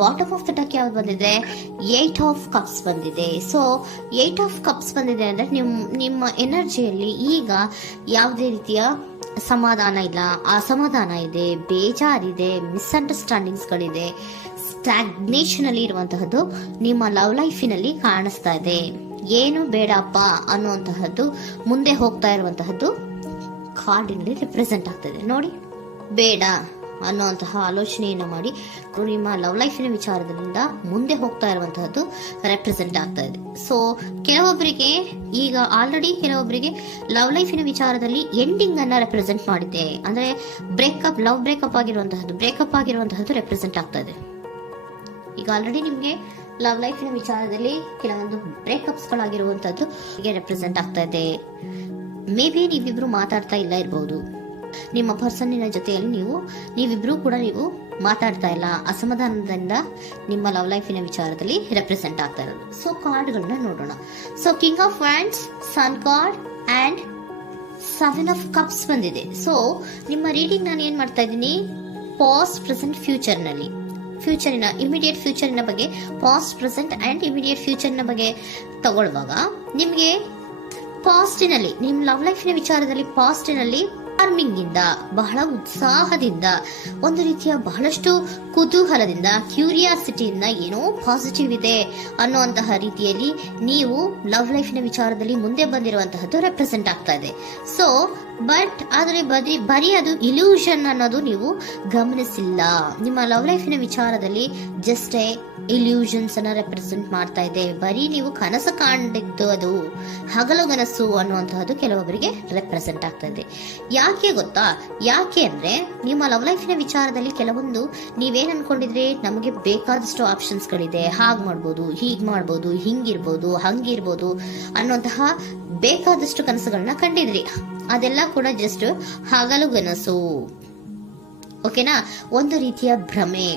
Bottom of the duck ಯಾವ್ದು ಬಂದಿದೆ? 8 of cups ಬಂದಿದೆ. ಸೊ 8 ಆಫ್ ಕಪ್ಸ್ ಬಂದಿದೆ ಅಂದ್ರೆ ನಿಮ್ಮ ಎನರ್ಜಿಯಲ್ಲಿ ಈಗ ಯಾವುದೇ ರೀತಿಯ ಸಮಾಧಾನ ಇಲ್ಲ, ಅಸಮಾಧಾನ ಇದೆ, ಬೇಜಾರಿದೆ, ಮಿಸ್ಅಂಡರ್ಸ್ಟ್ಯಾಂಡಿಂಗ್ಸ್ ಗಳಿದೆ, ಸ್ಟಾಗ್ನೇಷನ್ ಅಲ್ಲಿ ಇರುವಂತಹದ್ದು ನಿಮ್ಮ ಲವ್ ಲೈಫಿನಲ್ಲಿ ಕಾಣಿಸ್ತಾ ಇದೆ. ಏನು ಬೇಡಪ್ಪ ಅನ್ನುವಂತಹದ್ದು ಮುಂದೆ ಹೋಗ್ತಾ ಇರುವಂತಹದ್ದು ಕಾರ್ಡಿನಲ್ಲಿ ರಿಪ್ರೆಸೆಂಟ್ ಆಗ್ತದೆ. ನೋಡಿ, ಬೇಡ ಅನ್ನುವಂತಹ ಆಲೋಚನೆಯನ್ನು ಮಾಡಿ ನಿಮ್ಮ ಲವ್ ಲೈಫಿನ ವಿಚಾರದಿಂದ ಮುಂದೆ ಹೋಗ್ತಾ ಇರುವಂತಹದ್ದು ರೆಪ್ರೆಸೆಂಟ್ ಆಗ್ತಾ ಇದೆ. ಸೊ ಕೆಲವೊಬ್ಬರಿಗೆ ಈಗ ಆಲ್ರೆಡಿ ಕೆಲವೊಬ್ಬರಿಗೆ ಲವ್ ಲೈಫಿನ ವಿಚಾರದಲ್ಲಿ ಎಂಡಿಂಗ್ ಅನ್ನ ರೆಪ್ರೆಸೆಂಟ್ ಮಾಡಿದೆ. ಅಂದ್ರೆ ಲವ್ ಬ್ರೇಕಪ್ ಆಗಿರುವಂತಹದ್ದು ರೆಪ್ರೆಸೆಂಟ್ ಆಗ್ತಾ ಇದೆ. ಈಗ ಆಲ್ರೆಡಿ ನಿಮ್ಗೆ ಲವ್ ಲೈಫಿನ ವಿಚಾರದಲ್ಲಿ ಕೆಲವೊಂದು ಬ್ರೇಕಪ್ಸ್ ಗಳಾಗಿರುವಂತದ್ದು ರೆಪ್ರೆಸೆಂಟ್ ಆಗ್ತಾ ಇದೆ. ಮೇ ಬಿ ನೀವಿಬ್ರು ಮಾತಾಡ್ತಾ ಇಲ್ಲ ಇರಬಹುದು, ನಿಮ್ಮ ಪರ್ಸನ್ನಿನ ಜೊತೆಯಲ್ಲಿ ನೀವಿಬ್ರು ಕೂಡ ಮಾತಾಡ್ತಾ ಇಲ್ಲ, ಅಸಮಾಧಾನದಿಂದ ನಿಮ್ಮ ಲವ್ ಲೈಫಿನ ವಿಚಾರದಲ್ಲಿ ರೆಪ್ರೆಸೆಂಟ್ ಆಗ್ತಾ ಇರೋದು. ಸೊ ಕಾರ್ಡ್ಗಳನ್ನ ನೋಡೋಣ. So king of wands, sun card and 7 of cups ಬಂದಿದೆ. ಸೊ ನಿಮ್ಮ ರೀಡಿಂಗ್ ನಾನು ಏನ್ ಮಾಡ್ತಾ ಇದ್ದೀನಿ, ಪಾಸ್ಟ್, ಪ್ರೆಸೆಂಟ್, ಫ್ಯೂಚರಿನ ಇಮಿಡಿಯೇಟ್ ಫ್ಯೂಚರಿನ ಬಗ್ಗೆ, ಪಾಸ್ಟ್, ಪ್ರೆಸೆಂಟ್ ಅಂಡ್ ಇಮಿಡಿಯೇಟ್ ಫ್ಯೂಚರ್ನ ಬಗ್ಗೆ ತಗೊಳ್ಳುವಾಗ ನಿಮ್ಗೆ ಪಾಸ್ಟಿನಲ್ಲಿ ನಿಮ್ಮ ಲವ್ ಲೈಫಿನ ವಿಚಾರದಲ್ಲಿ ಪಾಸ್ಟಿನಲ್ಲಿ ಚಾರ್ಮಿಂಗ್ ಇಂದ, ಬಹಳ ಉತ್ಸಾಹದಿಂದ, ಒಂದು ರೀತಿಯ ಬಹಳಷ್ಟು ಕುತೂಹಲದಿಂದ, ಕ್ಯೂರಿಯಾಸಿಟಿಯಿಂದ ಏನೋ ಪಾಸಿಟಿವ್ ಇದೆ ಅನ್ನುವಂತಹ ರೀತಿಯಲ್ಲಿ ನೀವು ಲವ್ ಲೈಫಿನ ವಿಚಾರದಲ್ಲಿ ಮುಂದೆ ಬಂದಿರುವಂತಹದ್ದು ರೆಪ್ರೆಸೆಂಟ್ ಆಗ್ತಾ ಇದೆ. ಸೊ ಬಟ್ ಆದ್ರೆ ಬರೀ ಅದು ಇಲ್ಯೂಷನ್ ಅನ್ನೋದು ನೀವು ಗಮನಿಸಿಲ್ಲ. ನಿಮ್ಮ ಲವ್ ಲೈಫಿನ ವಿಚಾರದಲ್ಲಿ ಜಸ್ಟ್ ಇಲ್ಯೂಷನ್ಸ್ ಅನ್ನ ರೆಪ್ರೆಸೆಂಟ್ ಮಾಡ್ತಾ ಇದೆ. ಬರೀ ನೀವು ಕನಸು ಕಾಣಿದ್ದು ಅದು ಹಗಲುಗನಸು ಅನ್ನುವಂತಹದ್ದು ಕೆಲವೊಬ್ಬರಿಗೆ ರೆಪ್ರೆಸೆಂಟ್ ಆಗ್ತಾ ಇದೆ. ಯಾಕೆ ಗೊತ್ತಾ? ಯಾಕೆ ಅಂದ್ರೆ ನಿಮ್ಮ ಲವ್ ಲೈಫಿನ ವಿಚಾರದಲ್ಲಿ ಕೆಲವೊಂದು ನೀವೇನ್ ಅನ್ಕೊಂಡಿದ್ರೆ ನಮಗೆ ಬೇಕಾದಷ್ಟು ಆಪ್ಷನ್ಸ್ ಗಳಿದೆ, ಹಾಗ್ ಮಾಡ್ಬೋದು, ಹೀಗ್ ಮಾಡ್ಬೋದು, ಹಿಂಗಿರ್ಬೋದು, ಹಂಗಿರ್ಬೋದು ಅನ್ನುವಂತಹ ಬೇಕಾದಷ್ಟು ಕನಸುಗಳನ್ನ ಕಂಡಿದ್ರಿ. ಅದೆಲ್ಲ ಕೂಡ ಜಸ್ಟ್ ಹಗಲುಗನಸು. ಓಕೆನಾ? ಒಂದು ರೀತಿಯ ಭ್ರಮೆ.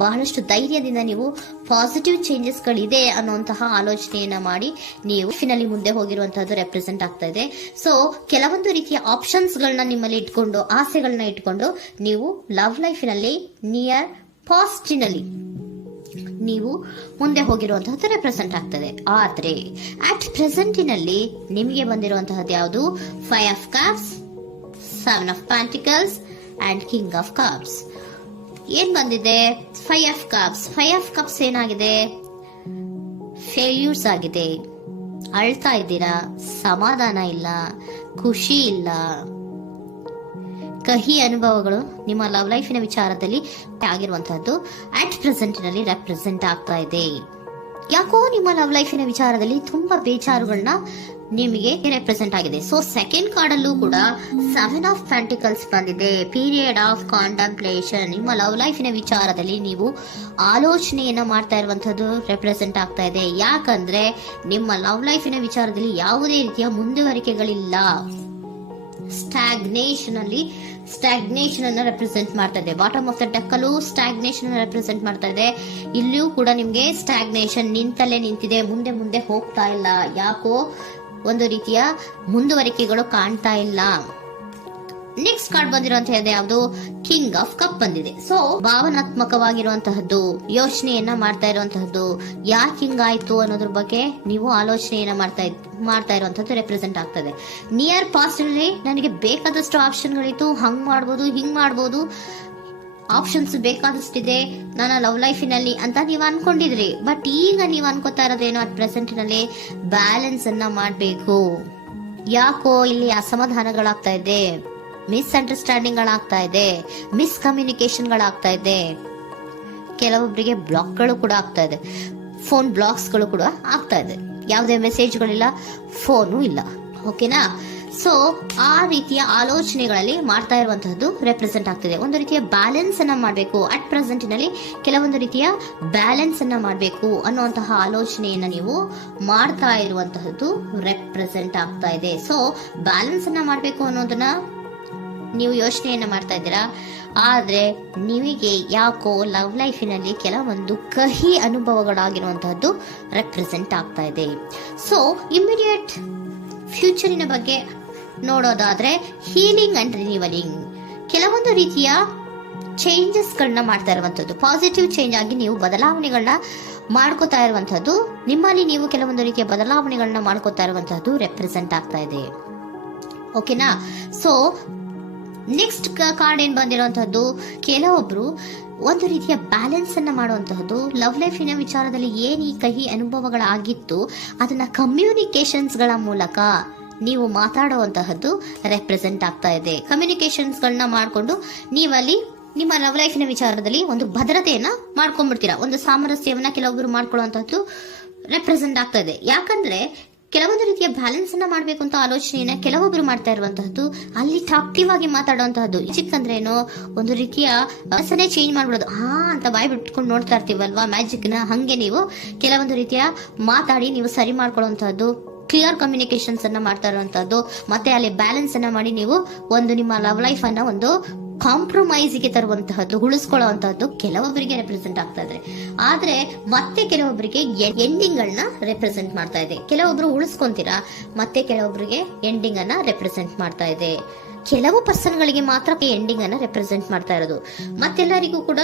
ಬಹಳಷ್ಟು ಧೈರ್ಯದಿಂದ ನೀವು ಪಾಸಿಟಿವ್ ಚೇಂಜಸ್ ಗಳಿದೆ ಅನ್ನುವಂತಹ ಆಲೋಚನೆಯನ್ನ ಮಾಡಿ ನೀವು ಫಿನಲ್ಲಿ ಮುಂದೆ ಹೋಗಿರುವಂತಹದ್ದು ರೆಪ್ರೆಸೆಂಟ್ ಆಗ್ತಾ ಇದೆ. ಸೊ ಕೆಲವೊಂದು ರೀತಿಯ ಆಪ್ಷನ್ಸ್ ಗಳನ್ನ ನಿಮ್ಮಲ್ಲಿ ಇಟ್ಕೊಂಡು, ಆಸೆಗಳನ್ನ ಇಟ್ಕೊಂಡು ನೀವು ಲವ್ ಲೈಫಿನಲ್ಲಿ ನಿಯರ್ ಪಾಸ್ಟಿನಲ್ಲಿ ನೀವು ಮುಂದೆ ಹೋಗಿರುವಂತಹದ್ದು ರೆಪ್ರೆಸೆಂಟ್ ಆಗ್ತದೆ. ಆದ್ರೆ ಅಟ್ ಪ್ರೆಸೆಂಟಿನಲ್ಲಿ ನಿಮಗೆ ಬಂದಿರುವಂತಹದ್ದು ಯಾವುದು? 5 of cups, 7 of pentacles and king of cups. ಏನ್ ಬಂದಿದೆ? 5 ಆಫ್ ಕಪ್ಸ್. 5 ಆಫ್ ಕಪ್ಸ್ ಏನಾಗಿದೆ? ಫೇಲ್ಯೂರ್ಸ್ ಆಗಿದೆ. ಅಳ್ತಾ ಇದ್ದೀರಾ, ಸಮಾಧಾನ ಇಲ್ಲ, ಖುಷಿ ಇಲ್ಲ, ಕಹಿ ಅನುಭವಗಳು ನಿಮ್ಮ ಲವ್ ಲೈಫಿನ ವಿಚಾರದಲ್ಲಿ ಆಗಿರುವಂತಹದ್ದು ಅಟ್ ಪ್ರೆಸೆಂಟಿನಲ್ಲಿ ರೆಪ್ರೆಸೆಂಟ್ ಆಗ್ತಾ ಇದೆ. ಯಾಕೋ ನಿಮ್ಮ ಲವ್ ಲೈಫಿನ ವಿಚಾರದಲ್ಲಿ ತುಂಬಾ ಬೇಜಾರುಗಳನ್ನ ನಿಮಗೆ ರೆಪ್ರೆಸೆಂಟ್ ಆಗಿದೆ. ಸೊ ಸೆಕೆಂಡ್ ಕಾರ್ಡ್ ಅಲ್ಲೂ ಕೂಡ 7 ಆಫ್ ಪ್ಯಾಂಟಿಕಲ್ಸ್ ಬಂದಿದೆ. Period of contemplation. ನಿಮ್ಮ ಲವ್ ಲೈಫಿನ ವಿಚಾರದಲ್ಲಿ ನೀವು ಆಲೋಚನೆಯನ್ನ ಮಾಡ್ತಾ ಇರುವಂತದ್ದು ರೆಪ್ರೆಸೆಂಟ್ ಆಗ್ತಾ ಇದೆ. ಯಾಕಂದ್ರೆ ನಿಮ್ಮ ಲವ್ ಲೈಫಿನ ವಿಚಾರದಲ್ಲಿ ಯಾವುದೇ ರೀತಿಯ ಮುಂದುವರಿಕೆಗಳಿಲ್ಲ. ಸ್ಟಾಗ್ನೇಷನ್ ಅನ್ನ ರೆಪ್ರೆಸೆಂಟ್ ಮಾಡ್ತಾ ಇದೆ. ಬಾಟಮ್ ಆಫ್ ದ ಡೆಕ್ ಅಲ್ಲೂ ಸ್ಟಾಗ್ನೇಷನ್ ಅನ್ನ ರೆಪ್ರೆಸೆಂಟ್ ಮಾಡ್ತಾ ಇದೆ. ಇಲ್ಲಿಯೂ ಕೂಡ ನಿಮ್ಗೆ ಸ್ಟಾಗ್ನೇಷನ್, ನಿಂತಲ್ಲೇ ನಿಂತಿದೆ, ಮುಂದೆ ಹೋಗ್ತಾ ಇಲ್ಲ. ಯಾಕೋ ಒಂದು ರೀತಿಯ ಮುಂದುವರಿಕೆಗಳು ಕಾಣ್ತಾ ಇಲ್ಲ. ನೆಕ್ಸ್ಟ್ ಕಾರ್ಡ್ ಬಂದಿರುವಂತಹದ್ದು ಯಾವುದು? ಕಿಂಗ್ ಆಫ್ ಕಪ್ ಬಂದಿದೆ. ಸೊ ಭಾವನಾತ್ಮಕವಾಗಿರುವಂತಹದ್ದು, ಯೋಚನೆಯನ್ನ ಮಾಡ್ತಾ ಇರುವಂತಹದ್ದು, ಯಾಕೆ ಹಿಂಗಾಯ್ತು ಅನ್ನೋದ್ರ ಬಗ್ಗೆ ನೀವು ಆಲೋಚನೆಯನ್ನ ಮಾಡ್ತಾ ಇರುವಂತದ್ದು ರೆಪ್ರೆಸೆಂಟ್ ಆಗ್ತದೆ. ನಿಯರ್ ಪಾಸ್ಟ್ ನಲ್ಲಿ ನನಗೆ ಬೇಕಾದಷ್ಟು ಆಪ್ಷನ್ಗಳಿತ್ತು, ಹಂಗ್ ಮಾಡ್ಬೋದು, ಹಿಂಗ್ ಮಾಡ್ಬೋದು, ಆಪ್ಷನ್ಸ್ ಬೇಕಾದಷ್ಟಿದೆ ನನ್ನ ಲವ್ ಲೈಫಿನಲ್ಲಿ ಅಂತ ನೀವು ಅನ್ಕೊಂಡಿದ್ರಿ. ಬಟ್ ಈಗ ನೀವು ಅನ್ಕೋತಾ ಇರೋದೇನೋ ಅಟ್ ಪ್ರೆಸೆಂಟ್ ನಲ್ಲಿ ಬ್ಯಾಲೆನ್ಸ್ ಅನ್ನ ಮಾಡ್ಬೇಕು. ಯಾಕೋ ಇಲ್ಲಿ ಅಸಮಾಧಾನಗಳಾಗ್ತಾ ಇದೆ, ಮಿಸ್ಅಂಡರ್ಸ್ಟ್ಯಾಂಡಿಂಗ್ ಗಳಾಗ್ತಾ ಇದೆ, ಮಿಸ್ಕಮ್ಯುನಿಕೇಶನ್ ಗಳಾಗ್ತಾ ಇದೆ. ಕೆಲವೊಬ್ಬರಿಗೆ ಬ್ಲಾಕ್ ಗಳು ಕೂಡ ಆಗ್ತಾ ಇದೆ, ಫೋನ್ ಬ್ಲಾಕ್ಸ್ ಗಳು ಕೂಡ ಆಗ್ತಾ ಇದೆ. ಯಾವುದೇ ಮೆಸೇಜ್ಗಳಿಲ್ಲ, ಫೋನು ಇಲ್ಲ. ಓಕೆನಾ? ಸೊ ಆ ರೀತಿಯ ಆಲೋಚನೆಗಳಲ್ಲಿ ಮಾಡ್ತಾ ಇರುವಂತಹದ್ದು ರೆಪ್ರೆಸೆಂಟ್ ಆಗ್ತಿದೆ. ಒಂದು ರೀತಿಯ ಬ್ಯಾಲೆನ್ಸ್ ಅನ್ನ ಮಾಡಬೇಕು. ಅಟ್ ಪ್ರೆಸೆಂಟಿನಲ್ಲಿ ಕೆಲವೊಂದು ರೀತಿಯ ಬ್ಯಾಲೆನ್ಸ್ ಅನ್ನ ಮಾಡಬೇಕು ಅನ್ನುವಂತಹ ಆಲೋಚನೆಯನ್ನ ನೀವು ಮಾಡ್ತಾ ಇರುವಂತಹದ್ದು ರೆಪ್ರೆಸೆಂಟ್ ಆಗ್ತಾ ಇದೆ. ಸೊ ಬ್ಯಾಲೆನ್ಸ್ ಅನ್ನ ಮಾಡಬೇಕು ಅನ್ನೋದನ್ನ ನೀವು ಯೋಚನೆಯನ್ನ ಮಾಡ್ತಾ ಇದ್ದೀರಾ. ಆದ್ರೆ ನಿಮಗೆ ಯಾಕೋ ಲವ್ ಲೈಫಿನಲ್ಲಿ ಕೆಲವೊಂದು ಕಹಿ ಅನುಭವಗಳಾಗಿರುವಂತಹದ್ದು ರೆಪ್ರೆಸೆಂಟ್ ಆಗ್ತಾ ಇದೆ. ಸೊ ಇಮಿಡಿಯೇಟ್ ಫ್ಯೂಚರಿನ ಬಗ್ಗೆ ನೋಡೋದಾದ್ರೆ ಹೀಲಿಂಗ್ ಅಂಡ್ ರಿನಿವಲಿಂಗ್, ಕೆಲವೊಂದು ರೀತಿಯ ಚೇಂಜಸ್ಗಳನ್ನ ಮಾಡ್ತಾ ಇರುವಂತದ್ದು, ಪಾಸಿಟಿವ್ ಚೇಂಜ್ ಆಗಿ ನೀವು ಬದಲಾವಣೆಗಳನ್ನ ಮಾಡ್ಕೋತಾ ಇರುವಂತದ್ದು, ನಿಮ್ಮಲ್ಲಿ ನೀವು ಕೆಲವೊಂದು ರೀತಿಯ ಬದಲಾವಣೆಗಳನ್ನ ಮಾಡ್ಕೋತಾ ಇರುವಂತದ್ದು ರೆಪ್ರೆಸೆಂಟ್ ಆಗ್ತಾ ಇದೆ. ಓಕೆನಾ? ಸೊ ನೆಕ್ಸ್ಟ್ ಕಾರ್ಡ್ ಏನ್ ಬಂದಿರುವಂತಹದ್ದು, ಕೆಲವೊಬ್ರು ಒಂದು ರೀತಿಯ ಬ್ಯಾಲೆನ್ಸ್ ಅನ್ನ ಮಾಡುವಂತಹದ್ದು, ಲವ್ ಲೈಫಿನ ವಿಚಾರದಲ್ಲಿ ಏನ್ ಈ ಕಹಿ ಅನುಭವಗಳಾಗಿತ್ತು ಅದನ್ನ ಕಮ್ಯುನಿಕೇಶನ್ಸ್ ಗಳ ಮೂಲಕ ನೀವು ಮಾತಾಡುವಂತಹದ್ದು ರೆಪ್ರೆಸೆಂಟ್ ಆಗ್ತಾ ಇದೆ. ಕಮ್ಯುನಿಕೇಶನ್ಸ್ ಗಳನ್ನ ಮಾಡ್ಕೊಂಡು ನೀವಲ್ಲಿ ನಿಮ್ಮ ಲವ್ ಲೈಫಿನ ವಿಚಾರದಲ್ಲಿ ಒಂದು ಭದ್ರತೆಯನ್ನ ಮಾಡ್ಕೊಂಡ್ಬಿಡ್ತೀರಾ, ಒಂದು ಸಾಮರಸ್ಯವನ್ನ ಕೆಲವೊಬ್ರು ಮಾಡ್ಕೊಳ್ಳುವಂತಹದ್ದು ರೆಪ್ರೆಸೆಂಟ್ ಆಗ್ತಾ ಇದೆ. ಯಾಕಂದ್ರೆ ಕೆಲವೊಂದು ರೀತಿಯ ಬ್ಯಾಲೆನ್ಸ್ ಅನ್ನ ಮಾಡ್ಬೇಕು ಅಂತ ಆಲೋಚನೆಯನ್ನ ಕೆಲವೊಬ್ರು ಮಾಡ್ತಾ ಇರುವಂತಹದ್ದು, ಅಲ್ಲಿ ಟಾಕ್ಟಿವ್ ಆಗಿ ಮಾತಾಡುವಂತಹದ್ದು. ಚಿಕ್ಕಂದ್ರೇನೋ ಒಂದು ರೀತಿಯ ಹೆಸರೇ ಚೇಂಜ್ ಮಾಡ್ಬಿಡೋದು, ಅಂತ ಬಾಯಿ ಬಿಟ್ಕೊಂಡು ನೋಡ್ತಾ ಇರ್ತೀವಲ್ವಾ ಮ್ಯಾಜಿಕ್ ನ, ಹಂಗೆ ನೀವು ಕೆಲವೊಂದು ರೀತಿಯ ಮಾತಾಡಿ ನೀವು ಸರಿ ಮಾಡ್ಕೊಳ್ಳುವಂತಹದ್ದು, ಕ್ಲಿಯರ್ ಕಮ್ಯುನಿಕೇಶನ್ಸ್ ಅನ್ನ ಮಾಡ್ತಾ ಇರುವಂತಹದ್ದು, ಮತ್ತೆ ಅಲ್ಲಿ ಬ್ಯಾಲೆನ್ಸ್ ಅನ್ನ ಮಾಡಿ ನೀವು ಒಂದು ನಿಮ್ಮ ಲವ್ ಲೈಫ್ ಅನ್ನ ಒಂದು ಕಾಂಪ್ರಮೈಸ್ ಗೆ ತರುವಂತಹದ್ದು, ಉಳಿಸ್ಕೊಳ್ಳುವಂತಹದ್ದು ಕೆಲವೊಬ್ಬರಿಗೆ ರೆಪ್ರೆಸೆಂಟ್ ಆಗ್ತಾ ಇದೆ. ಆದ್ರೆ ಮತ್ತೆ ಕೆಲವೊಬ್ಬರಿಗೆ ಎಂಡಿಂಗ್ ಗಳನ್ನ ರೆಪ್ರೆಸೆಂಟ್ ಮಾಡ್ತಾ ಇದೆ. ಕೆಲವೊಬ್ರು ಉಳಿಸ್ಕೊಂತೀರಾ, ಮತ್ತೆ ಕೆಲವೊಬ್ಬರಿಗೆ ಎಂಡಿಂಗ್ ಅನ್ನ ರೆಪ್ರೆಸೆಂಟ್ ಮಾಡ್ತಾ ಇದೆ. ಕೆಲವು ಪರ್ಸನ್ ಗಳಿಗೆ ಮಾತ್ರ ಎಂಡಿಂಗ್ ಅನ್ನ ರೆಪ್ರೆಸೆಂಟ್ ಮಾಡ್ತಾ ಇರೋದು, ಮತ್ತೆಲ್ಲರಿಗೂ ಕೂಡ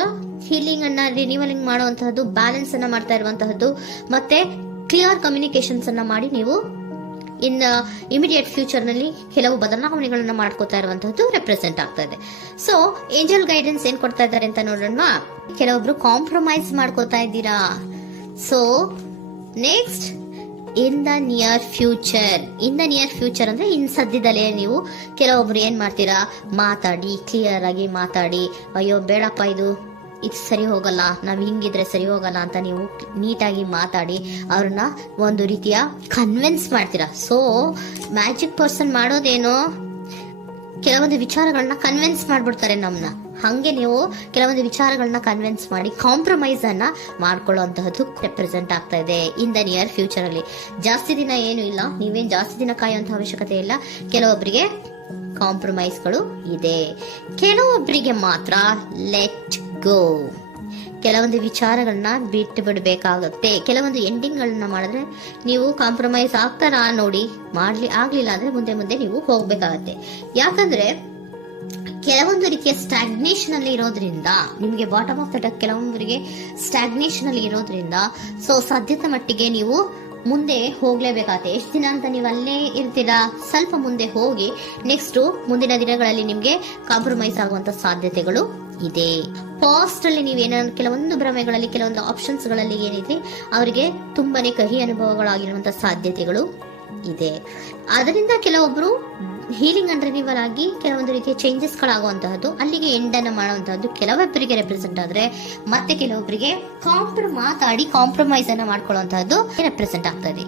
ಹೀಲಿಂಗ್ ಅನ್ನ ರಿನಿವಲಿಂಗ್ ಮಾಡುವಂತಹದ್ದು, ಬ್ಯಾಲೆನ್ಸ್ ಅನ್ನ ಮಾಡ್ತಾ ಇರುವಂತಹದ್ದು, ಮತ್ತೆ ಕ್ಲಿಯರ್ ಕಮ್ಯುನಿಕೇಶನ್ಸ್ ಅನ್ನ ಮಾಡಿ ನೀವು ಇನ್ ಇಮಿಡಿಯೇಟ್ ಫ್ಯೂಚರ್ ನಲ್ಲಿ ಕೆಲವು ಬದಲಾವಣೆಗಳನ್ನ ಮಾಡ್ಕೋತಾ ಇರುವಂತಹದ್ದು ರೆಪ್ರೆಸೆಂಟ್ ಆಗ್ತಾ ಇದೆ. ಸೊ ಏಂಜಲ್ ಗೈಡೆನ್ಸ್ ಏನ್ ಕೊಡ್ತಾ ಇದ್ದಾರೆ ಅಂತ ನೋಡೋಣ. ಕೆಲವೊಬ್ರು ಕಾಂಪ್ರಮೈಸ್ ಮಾಡ್ಕೋತಾ ಇದ್ದೀರಾ. So next, in the near future ಅಂದ್ರೆ ಇನ್ ಸದ್ಯದಲ್ಲೇ ನೀವು ಕೆಲವೊಬ್ರು ಏನ್ ಮಾಡ್ತೀರಾ, ಮಾತಾಡಿ ಕ್ಲಿಯರ್ ಆಗಿ ಮಾತಾಡಿ, ಅಯ್ಯೋ ಬೇಡಪ್ಪ ಇದು ಸರಿ ಹೋಗಲ್ಲ, ನಾವ್ ಹಿಂಗಿದ್ರೆ ಸರಿ ಹೋಗಲ್ಲ ಅಂತ ನೀವು ನೀಟಾಗಿ ಮಾತಾಡಿ ಅವ್ರನ್ನ ಒಂದು ರೀತಿಯ ಕನ್ವಿನ್ಸ್ ಮಾಡ್ತೀರಾ. ಸೊ ಮ್ಯಾಜಿಕ್ ಪರ್ಸನ್ ಮಾಡೋದೇನೋ ಕೆಲವೊಂದು ವಿಚಾರಗಳನ್ನ ಕನ್ವಿನ್ಸ್ ಮಾಡ್ಬಿಡ್ತಾರೆ ನಮ್ನ, ಹಂಗೆ ನೀವು ಕೆಲವೊಂದು ವಿಚಾರಗಳನ್ನ ಕನ್ವಿನ್ಸ್ ಮಾಡಿ ಕಾಂಪ್ರಮೈಸ್ ಅನ್ನ ಮಾಡ್ಕೊಳ್ಳುವಂತಹದ್ದು ರೆಪ್ರೆಸೆಂಟ್ ಆಗ್ತಾ ಇದೆ ಇನ್ ದ ನಿಯರ್ ಫ್ಯೂಚರ್ ಅಲ್ಲಿ. ಜಾಸ್ತಿ ದಿನ ಏನು ಇಲ್ಲ, ನೀವೇನ್ ಜಾಸ್ತಿ ದಿನ ಕಾಯುವಂತ ಅವಶ್ಯಕತೆ ಇಲ್ಲ. ಕೆಲವೊಬ್ಬರಿಗೆ ಕಾಂಪ್ರಮೈಸ್ಗಳು ಇದೆ, ಕೆಲವೊಬ್ಬರಿಗೆ ಮಾತ್ರ ಲೆಟ್ ಗೋ, ಕೆಲವೊಂದು ವಿಚಾರಗಳನ್ನ ಬಿಟ್ಟು ಬಿಡಬೇಕಾಗುತ್ತೆ. ಕೆಲವೊಂದು ಎಂಡಿಂಗ್ ಗಳನ್ನ ಮಾಡಿದ್ರೆ ನೀವು ಕಾಂಪ್ರಮೈಸ್ ಆಗ್ತಾರಾ ನೋಡಿ, ಆಗ್ಲಿಲ್ಲ ಅಂದ್ರೆ ಮುಂದೆ ನೀವು ಹೋಗ್ಬೇಕಾಗತ್ತೆ. ಯಾಕಂದ್ರೆ ಕೆಲವೊಂದು ರೀತಿಯ ಸ್ಟಾಗ್ನೇಷನ್ ಅಲ್ಲಿ ಇರೋದ್ರಿಂದ, ನಿಮಗೆ ಬಾಟಮ್ ಆಫ್ ದ ಡೆಕ್ ಕೆಲವೊಬ್ಬರಿಗೆ ಸ್ಟಾಗ್ನೇಷನ್ ಅಲ್ಲಿ ಇರೋದ್ರಿಂದ, ಸೊ ಸಾಧ್ಯತೆ ಮಟ್ಟಿಗೆ ನೀವು ಮುಂದೆ ಹೋಗ್ಲೇಬೇಕಾಗತ್ತೆ. ಎಷ್ಟು ದಿನ ಅಂತ ನೀವು ಅಲ್ಲೇ ಇರ್ತೀರಾ, ಸ್ವಲ್ಪ ಮುಂದೆ ಹೋಗಿ ನೆಕ್ಸ್ಟ್ ಮುಂದಿನ ದಿನಗಳಲ್ಲಿ ನಿಮ್ಗೆ ಕಾಂಪ್ರಮೈಸ್ ಆಗುವಂತ ಸಾಧ್ಯತೆಗಳು ಇದೆ. ಪಾಸ್ಟ್ ಅಲ್ಲಿ ನೀವೇನಾದ್ರು ಕೆಲವೊಂದು ಭ್ರಮೆಗಳಲ್ಲಿ, ಕೆಲವೊಂದು ಆಪ್ಷನ್ಸ್ ಗಳಲ್ಲಿ ಏನಿದೆ ಅವರಿಗೆ ತುಂಬಾನೇ ಕಹಿ ಅನುಭವಗಳಾಗಿರುವಂತಹ ಸಾಧ್ಯತೆಗಳು ಇದೆ. ಅದರಿಂದ ಕೆಲವೊಬ್ರು ಹೀಲಿಂಗ್ ಅಂಡ್ ರಿನಿವಲ್ ಆಗಿ ಕೆಲವೊಂದು ರೀತಿಯ ಚೇಂಜಸ್ ಗಳಾಗುವಂತಹದ್ದು, ಅಲ್ಲಿಗೆ ಎಂಡ್ ಅನ್ನ ಮಾಡುವಂತಹದ್ದು ಕೆಲವೊಬ್ಬರಿಗೆ ರೆಪ್ರೆಸೆಂಟ್ ಆದ್ರೆ, ಮತ್ತೆ ಕೆಲವೊಬ್ಬರಿಗೆ ಮಾತಾಡಿ ಕಾಂಪ್ರಮೈಸ್ ಅನ್ನ ಮಾಡ್ಕೊಳ್ಳುವಂತಹದ್ದು ರೆಪ್ರೆಸೆಂಟ್ ಆಗ್ತದೆ.